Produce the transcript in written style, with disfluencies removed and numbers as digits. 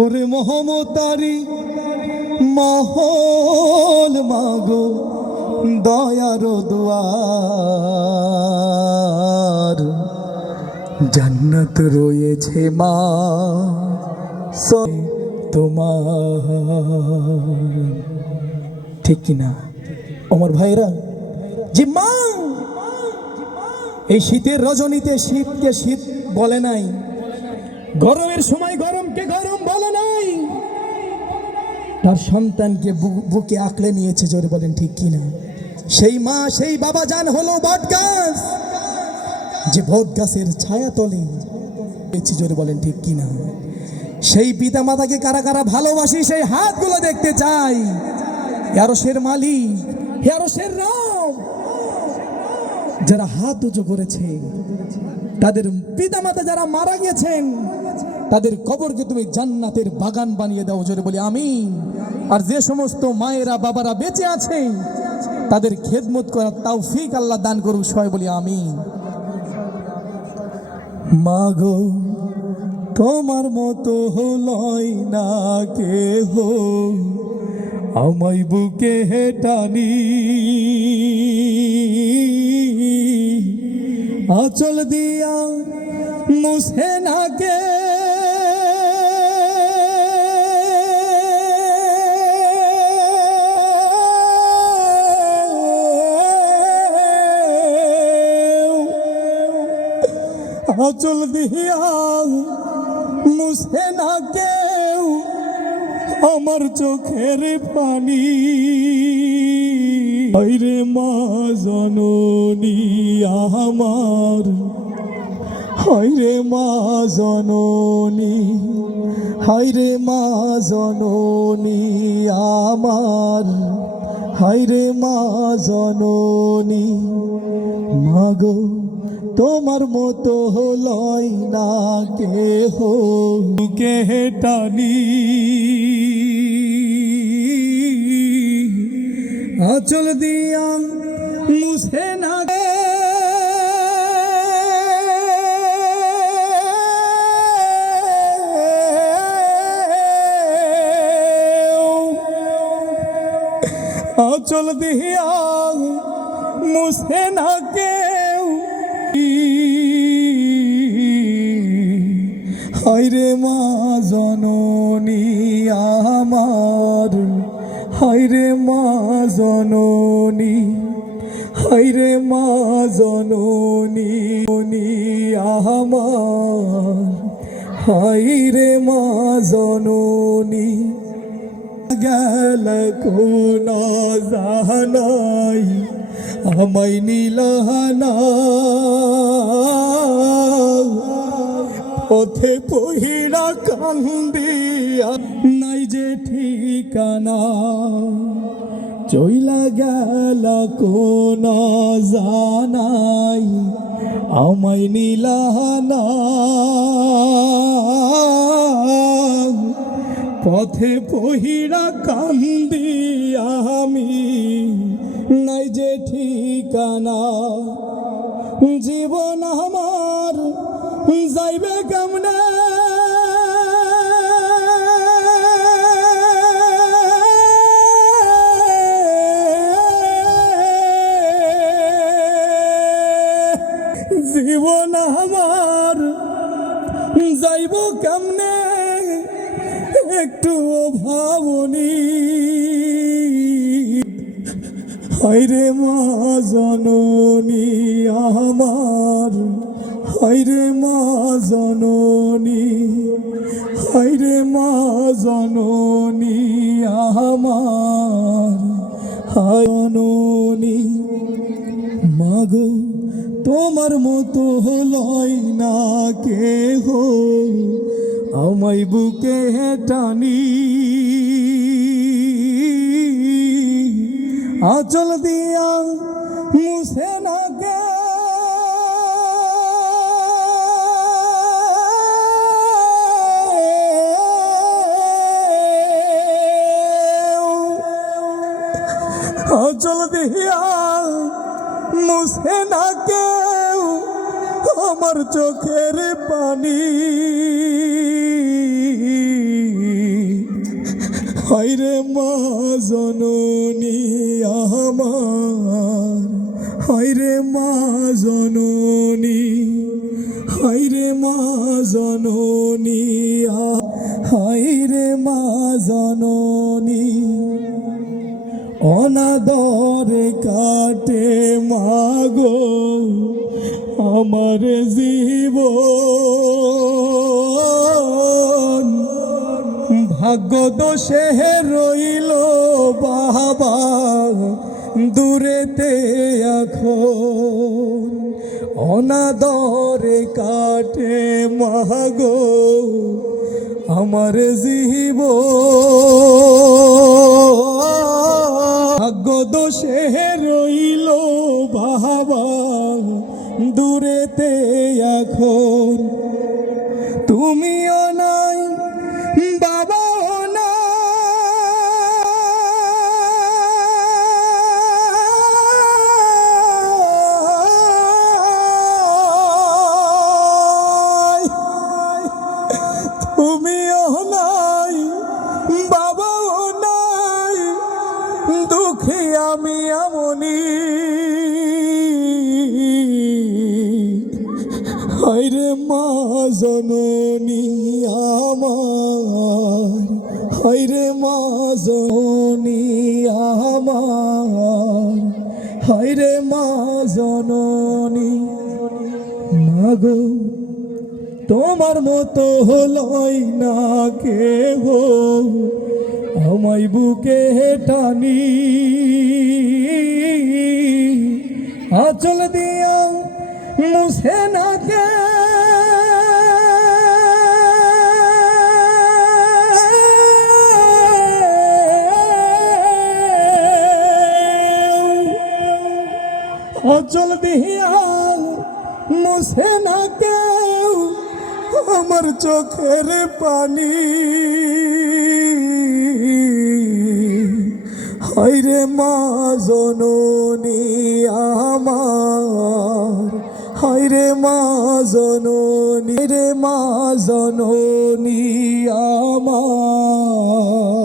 ওরে মহমতারি মহল মাগো দয়ার দুয়ার, জান্নাত রয়েছে মা তোমার। ঠিক কিনা আমার ভাইরা? যে মা এই শীতের রজনীতে শীতকে শীত বলে নাই, গরমের সময় গরমকে গরম বলে নাই, তার সন্তানকে বুকে আঁকড়ে নিয়েছে। জোরে বলেন ঠিক কিনা? সেই মা সেই বাবা জান হলো বট গাছ, যে বট গাছের ছায়া তলে। জোরে বলেন ঠিক কিনা? সেই পিতা মাতাকে কারা কারা ভালোবাসি, সেই হাতগুলো দেখতে চাই। আরশের মালিক, আরশের রব, যারা হাত উঁচু করেছে, তাদের পিতা মাতা যারা মারা গেছেন, তাদের কবরকে তুমি জান্নাতের বাগান বানিয়ে দাও। জোরে বলি আমিন। আর যে সমস্ত মায়েরা বাবারা বেঁচে আছে, তাদের খেদমত করার তৌফিক আল্লাহ দান করুক। সবাই বলি আমিন। মাগো তোমার মতো হলই না কেহ, আমায় বুকে টানি আঁচল দিয়া মুছে না কে, আঁচল দিয়া মুছে না কেউ আমার চোখের পানি। আইরে মা জননী আমার, হাইরে মা জননী, হাইরে মা জননী আমার, হাইরে মা জননী। মাগো তোমার মতো হলই না কেহ, কে টানি আঁচল দিয়া মুছে না কে, আঁচল দিয়া মুছে না কেউ। হায়রে মা জননী আমার, হায়রে মা জননী, হায়রে মা জননী আমার, হায়রে মা জননী। গেল কোন জাহানাই আমায় নীলাহানা, পথে পহিরা কান্দিয়া নাই যে ঠিকানা, চইলা গেল কোন জানাই আমায় নীলাহানা, পথে পহিরা কান্দিয়া আমি নাই যে ঠিকানা। জীবন আমার যাইবে কেমনে, জীবন আমার যাইব কেমনে, একটু ভাবনি। হায়রে মা জননী আমার, হায়রে মা জননী, হায়রে মা জননী আমার, হায় জননী। মাগো তোমার মতো হলই না কেহ, আমায় বুকে টানি আঁচল দিয়া মুছে না কে, আঁচল দিয়া মুছে না কেউ আমার চোখের পানি। হায়রে মা জননী আমার, হায়রে মা জননী, হায়রে মা জননী, হায়রে মা জননী। অনাদরে কাটে মাগো আমার জীবন, ভাগ্য দোষে রইল বাবা দূরেতে এখন। অনাদরে কাটে মাগো আমার জীবন, ভাগ্য দোষে রইল বাবা দূরেতে এখন। তুমিও নাই বাবাও নাই, তুমিও নাই বাবাও নাই, দুঃখী আমি এমনি। হায়রে মা জননী আমার, হায়রে মা জননী আমার, হায়রে মা জননী। মাগো তোমার মতো হলই না কেহ আমায় বুকে টানি, আঁচল দিয়া মুছে না কে আঁচল দিয়া মুছে না কেউ আমার চোখের পানি। হায়রে মা জননী আমার, হায়রে মা জননী, হায়রে মা জননী আমার।